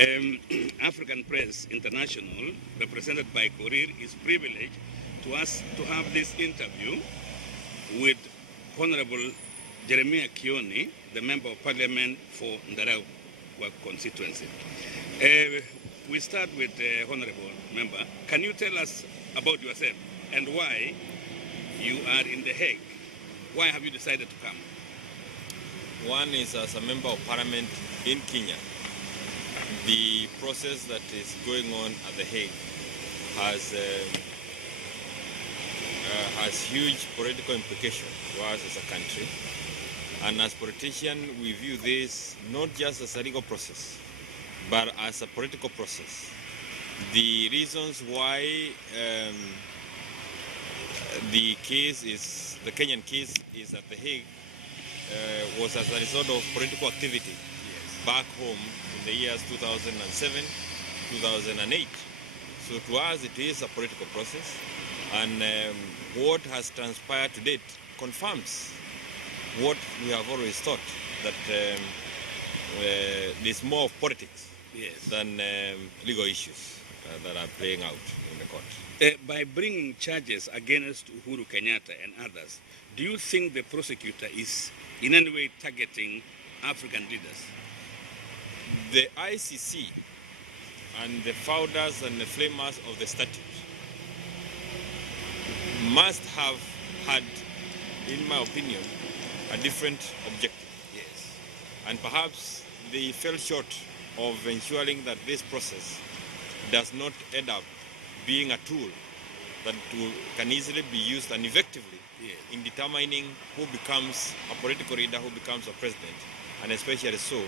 African Press International, represented by Korir, is privileged to us to have this interview with Honorable Jeremiah Kioni, the Member of Parliament for Ndarau constituency. We start with the Honorable Member. Can you tell us about yourself and why you are in The Hague? Why have you decided to come? One is as a Member of Parliament in Kenya. The process that is going on at The Hague has huge political implications for us as a country. And as politicians, we view this not just as a legal process, but as a political process. The reasons why the Kenyan case is at The Hague was as a result of political activity back home in the years 2007, 2008. So to us it is a political process, and what has transpired to date confirms what we have always thought, that there's more of politics than legal issues that are playing out in the court. By bringing charges against Uhuru Kenyatta and others, do you think the prosecutor is in any way targeting African leaders? The ICC and the founders and the framers of the statute must have had, in my opinion, a different objective. Yes. And perhaps they fell short of ensuring that this process does not end up being a tool that can easily be used and effectively in determining who becomes a political leader, who becomes a president, and especially so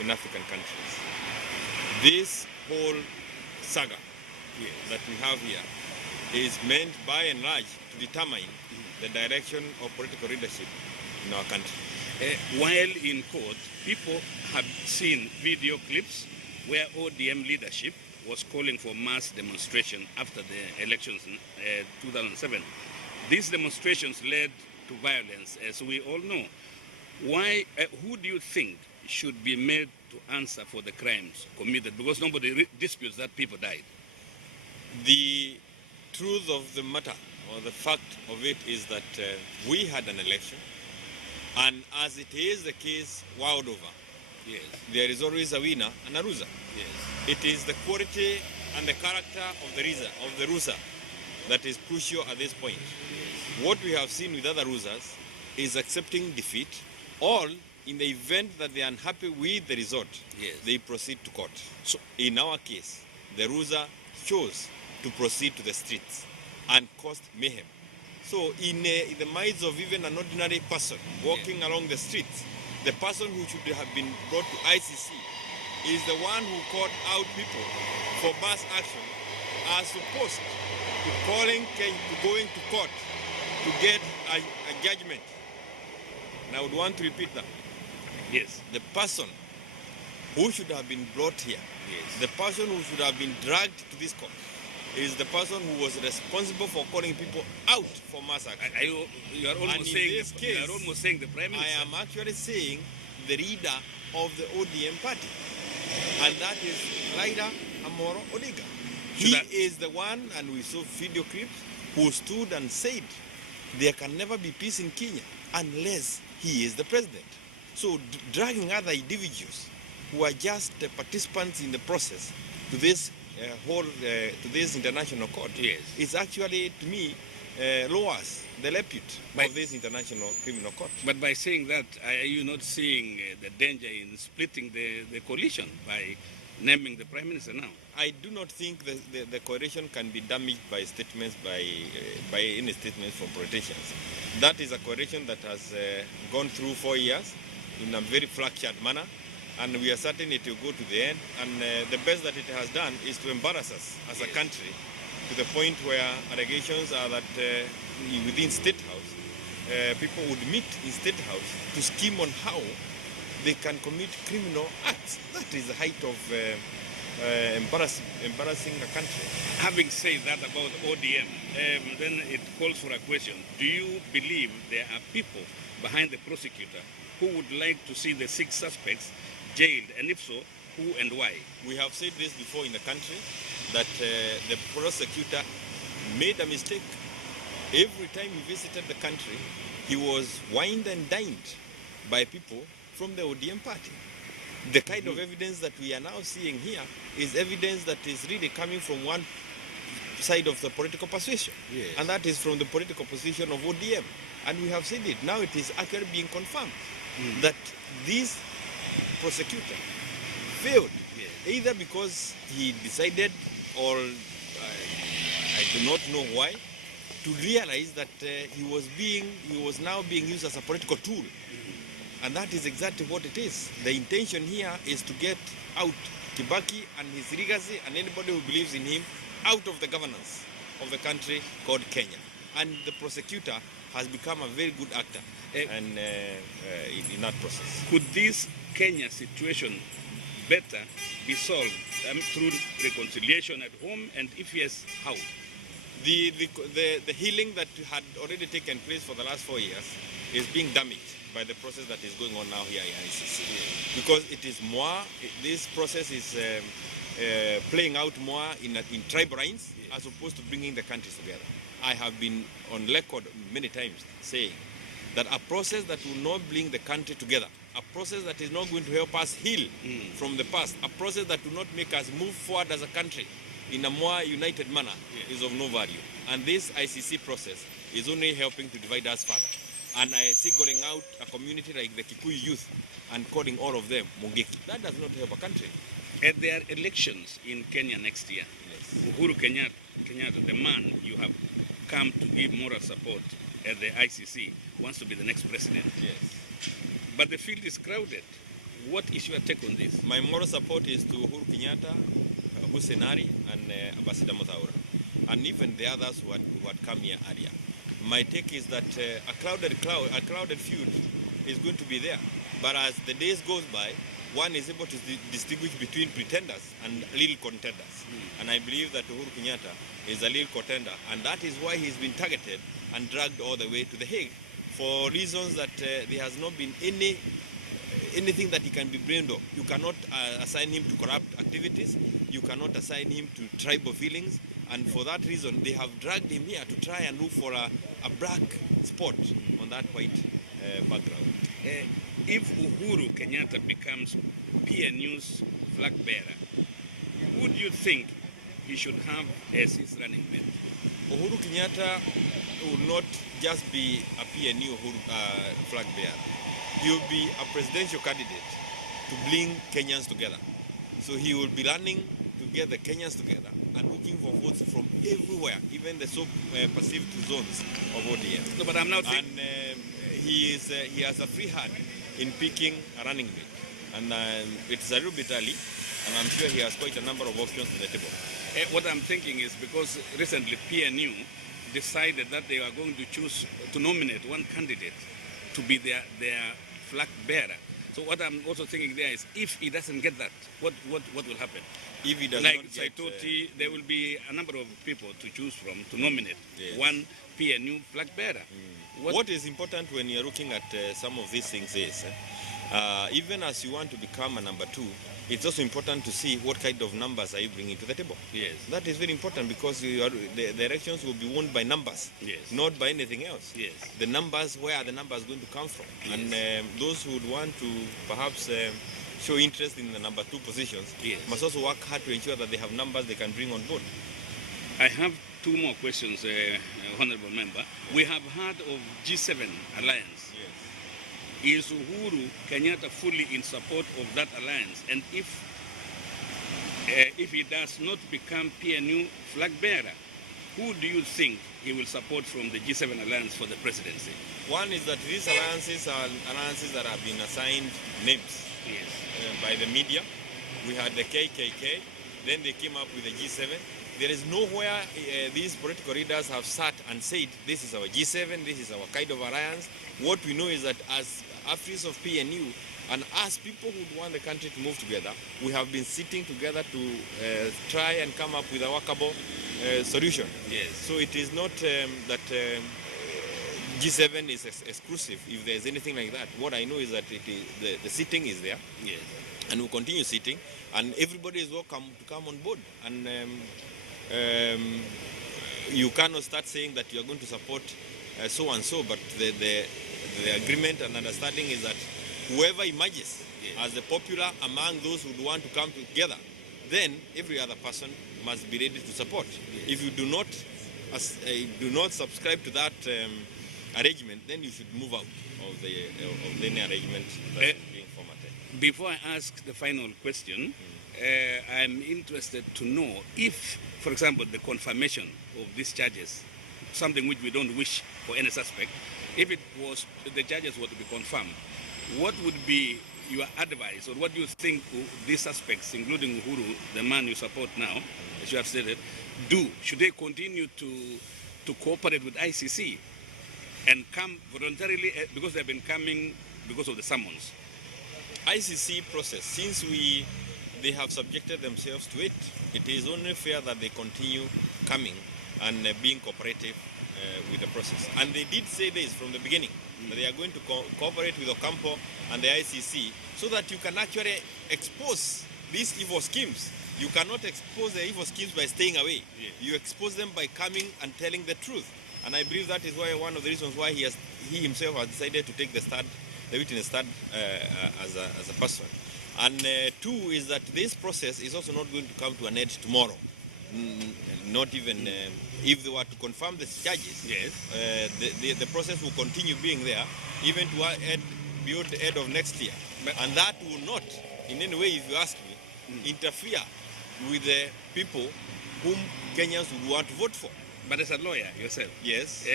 in African countries. This whole saga that we have here is meant by and large to determine the direction of political leadership in our country. While in court, people have seen video clips where ODM leadership was calling for mass demonstration after the elections in 2007. These demonstrations led to violence, as we all know. Who do you think should be made to answer for the crimes committed? Because nobody disputes that people died. The truth of the matter, or the fact of it, is that we had an election, and as it is the case world over, there is always a winner and a loser. It is the quality and the character of the loser that is crucial at this point. What we have seen with other losers is accepting defeat, or in the event that they are unhappy with the result, they proceed to court. So in our case, the loser chose to proceed to the streets and caused mayhem. So in the minds of even an ordinary person walking along the streets, the person who should have been brought to ICC is the one who called out people for mass action, as opposed to going to court to get a judgment. And I would want to repeat that. Yes. The person who should have been brought here, the person who should have been dragged to this court, is the person who was responsible for calling people out for mass action. You are almost saying the Prime Minister. I am actually saying the leader of the ODM party, and that is Raila Amolo Odinga. He is the one, and we saw video clips, who stood and said there can never be peace in Kenya unless he is the president. So dragging other individuals who are just participants in the process to this to this international court is actually, to me, lowers the repute of this international criminal court. But by saying that, are you not seeing the danger in splitting the coalition by naming the Prime Minister now? I do not think the coalition can be damaged by statements, by any statements from politicians. That is a coalition that has gone through 4 years in a very fractured manner, and we are certain it will go to the end. And the best that it has done is to embarrass us as a country, to the point where allegations are that within State House, people would meet in State House to scheme on how they can commit criminal acts. That is the height of embarrassing a country. Having said that about ODM, then it calls for a question. Do you believe there are people behind the prosecutor who would like to see the 6 suspects jailed? And if so, who and why? We have said this before in the country, that the prosecutor made a mistake. Every time he visited the country, he was wined and dined by people from the ODM party. The kind of evidence that we are now seeing here is evidence that is really coming from one side of the political persuasion. Yes. And that is from the political position of ODM. And we have seen it. Now it is actually being confirmed that this prosecutor failed, either because he decided, or I do not know why, to realize that he was now being used as a political tool. And that is exactly what it is. The intention here is to get out Kibaki and his legacy and anybody who believes in him out of the governance of the country called Kenya. And the prosecutor has become a very good actor in that process. Could this Kenya situation better be solved through reconciliation at home, and if yes, how? The healing that had already taken place for the last 4 years is being damaged by the process that is going on now here in ICC. Because it is more, this process is playing out more in tribe lines as opposed to bringing the countries together. I have been on record many times saying that a process that will not bring the country together, a process that is not going to help us heal from the past, a process that will not make us move forward as a country in a more united manner is of no value. And this ICC process is only helping to divide us further. And I singling out a community like the Kikuyu youth and calling all of them Mungiki. That does not help a country. At their elections in Kenya next year, Uhuru Kenyatta, the man you have come to give moral support at the ICC, wants to be the next president. Yes. But the field is crowded. What is your take on this? My moral support is to Uhuru Kenyatta, Hussein Ali, and Ambassador Muthaura, and even the others who had come here earlier. My take is that a crowded feud is going to be there. But as the days goes by, one is able to distinguish between pretenders and real contenders. And I believe that Uhuru Kenyatta is a real contender, and that is why he's been targeted and dragged all the way to the Hague for reasons that there has not been anything that he can be blamed of. You cannot assign him to corrupt activities. You cannot assign him to tribal feelings. And for that reason, they have dragged him here to try and look for a black spot on that white background. If Uhuru Kenyatta becomes PNU's flag bearer, who do you think he should have as his running mate? Uhuru Kenyatta will not just be a PNU flag bearer. He will be a presidential candidate to bring Kenyans together. So he will be running to get the Kenyans together and looking for votes from everywhere, even the so-perceived zones of ODM. No, but I'm not saying... And he has a free hand in picking a running mate. And it's a little bit early, and I'm sure he has quite a number of options on the table. What I'm thinking is because recently PNU decided that they are going to nominate one candidate to be their flag bearer. So what I'm also thinking there is, if he doesn't get that, what will happen? If he does like not get, Saitoti, there will be a number of people to choose from to nominate one PNU flag bearer. What is important when you're looking at some of these things is, even as you want to become a number two, it's also important to see what kind of numbers are you bringing to the table. Yes. That is very important because the elections will be won by numbers, not by anything else. Yes. The numbers, where are the numbers going to come from? Yes. And those who would want to perhaps show interest in the number two positions must also work hard to ensure that they have numbers they can bring on board. I have two more questions, Honorable Member. We have heard of G7 alliance. Is Uhuru Kenyatta fully in support of that alliance? And if he does not become PNU flag bearer, who do you think he will support from the G7 alliance for the presidency? One is that these alliances are alliances that have been assigned names by the media. We had the KKK, then they came up with the G7. There is nowhere these political leaders have sat and said, this is our G7, this is our kind of alliance. What we know is that as officers of PNU and as people who want the country to move together, we have been sitting together to try and come up with a workable solution. Yes. So it is not that G7 is exclusive, if there is anything like that. What I know is that the sitting is there. Yes. and we'll continue sitting, and everybody is welcome to come on board. And you cannot start saying that you are going to support so and so, but the agreement and understanding is that whoever emerges as the popular among those who want to come together, then every other person must be ready to support. If you do not subscribe to that arrangement, then you should move out of any arrangement that is being formatted. Before I ask the final question, I'm interested to know if, for example, the confirmation of these charges, something which we don't wish for any suspect, if it was the charges were to be confirmed, what would be your advice, or what do you think these suspects, including Uhuru, the man you support now, as you have stated, do? Should they continue to cooperate with ICC and come voluntarily, because they've been coming because of the summons? ICC process, since they have subjected themselves to it, it is only fair that they continue coming and being cooperative with the process. And they did say this from the beginning, that they are going to cooperate with Ocampo and the ICC so that you can actually expose these evil schemes. You cannot expose the evil schemes by staying away. Yeah. You expose them by coming and telling the truth. And I believe that is why one of the reasons why he himself has decided to take the witness stand as a person. And two is that this process is also not going to come to an end tomorrow. Not even if they were to confirm the charges. Yes. The process will continue being there even to beyond the end of next year. And that will not, in any way, if you ask me, interfere with the people whom Kenyans would want to vote for. But as a lawyer yourself, yes,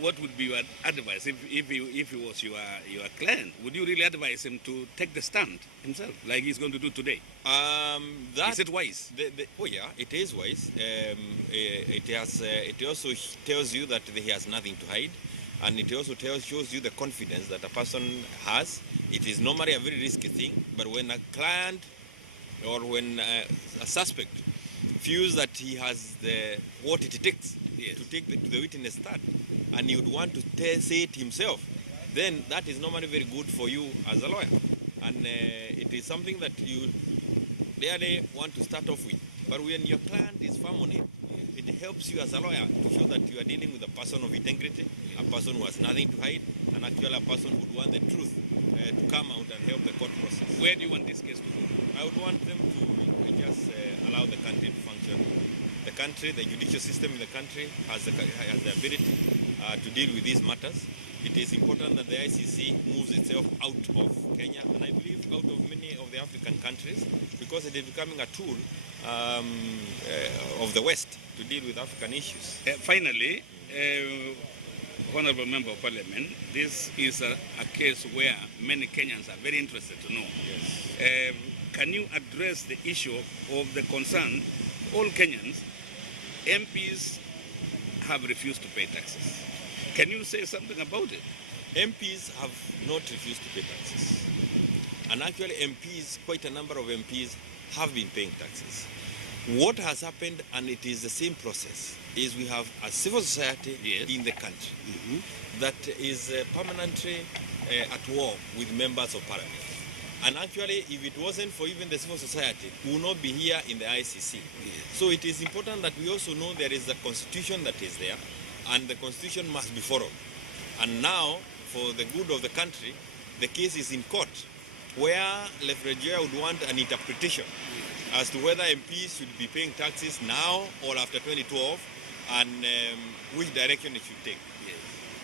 what would be your advice if he was your client? Would you really advise him to take the stand himself, like he's going to do today? Is it wise? Oh yeah, it is wise. It also tells you that he has nothing to hide, and it also shows you the confidence that a person has. It is normally a very risky thing, but when a client or when a suspect feels that he has what it takes to take to the witness stand, and he would want to say it himself, then that is normally very good for you as a lawyer. And it is something that you really want to start off with. But when your client is firm on it, it helps you as a lawyer to show that you are dealing with a person of integrity, a person who has nothing to hide, and actually a person who would want the truth to come out and help the court process. Where do you want this case to go? I would want them to just allow the country to function. The country, the judicial system in the country has the ability to deal with these matters. It is important that the ICC moves itself out of Kenya, and I believe out of many of the African countries, because it is becoming a tool of the West to deal with African issues. Finally, Honorable Member of Parliament, this is a case where many Kenyans are very interested to know. Yes. Can you address the issue of the concern? All Kenyans, MPs have refused to pay taxes. Can you say something about it? MPs have not refused to pay taxes. And actually MPs, quite a number of MPs have been paying taxes. What has happened, and it is the same process, is we have a civil society in the country that is permanently at war with members of parliament. And actually, if it wasn't for even the civil society, we would not be here in the ICC. So it is important that we also know there is a constitution that is there, and the constitution must be followed. And now, for the good of the country, the case is in court, where Lefregier would want an interpretation as to whether MPs should be paying taxes now or after 2012, and which direction it should take.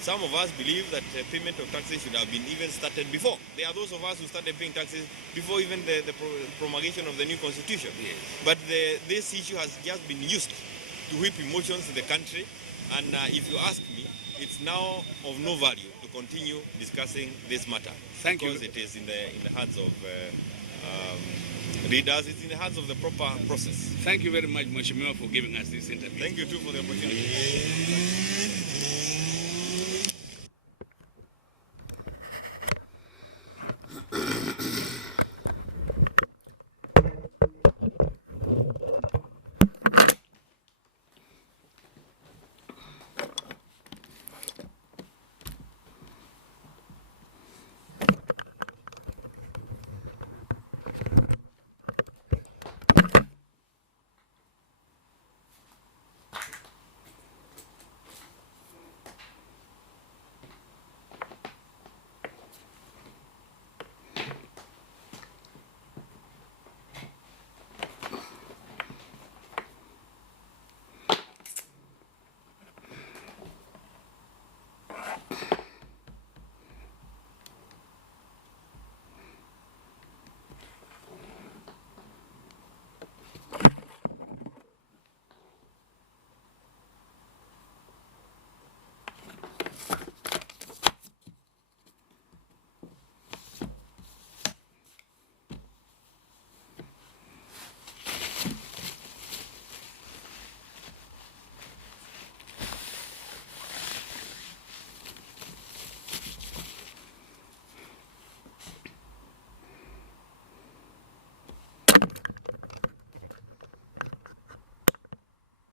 Some of us believe that payment of taxes should have been even started before. There are those of us who started paying taxes before even the promulgation of the new constitution. But this issue has just been used to whip emotions in the country. And if you ask me, it's now of no value to continue discussing this matter. Thank you. Because it is in the hands of leaders, it's in the hands of the proper process. Thank you very much, Mheshimiwa, for giving us this interview. Thank you too for the opportunity.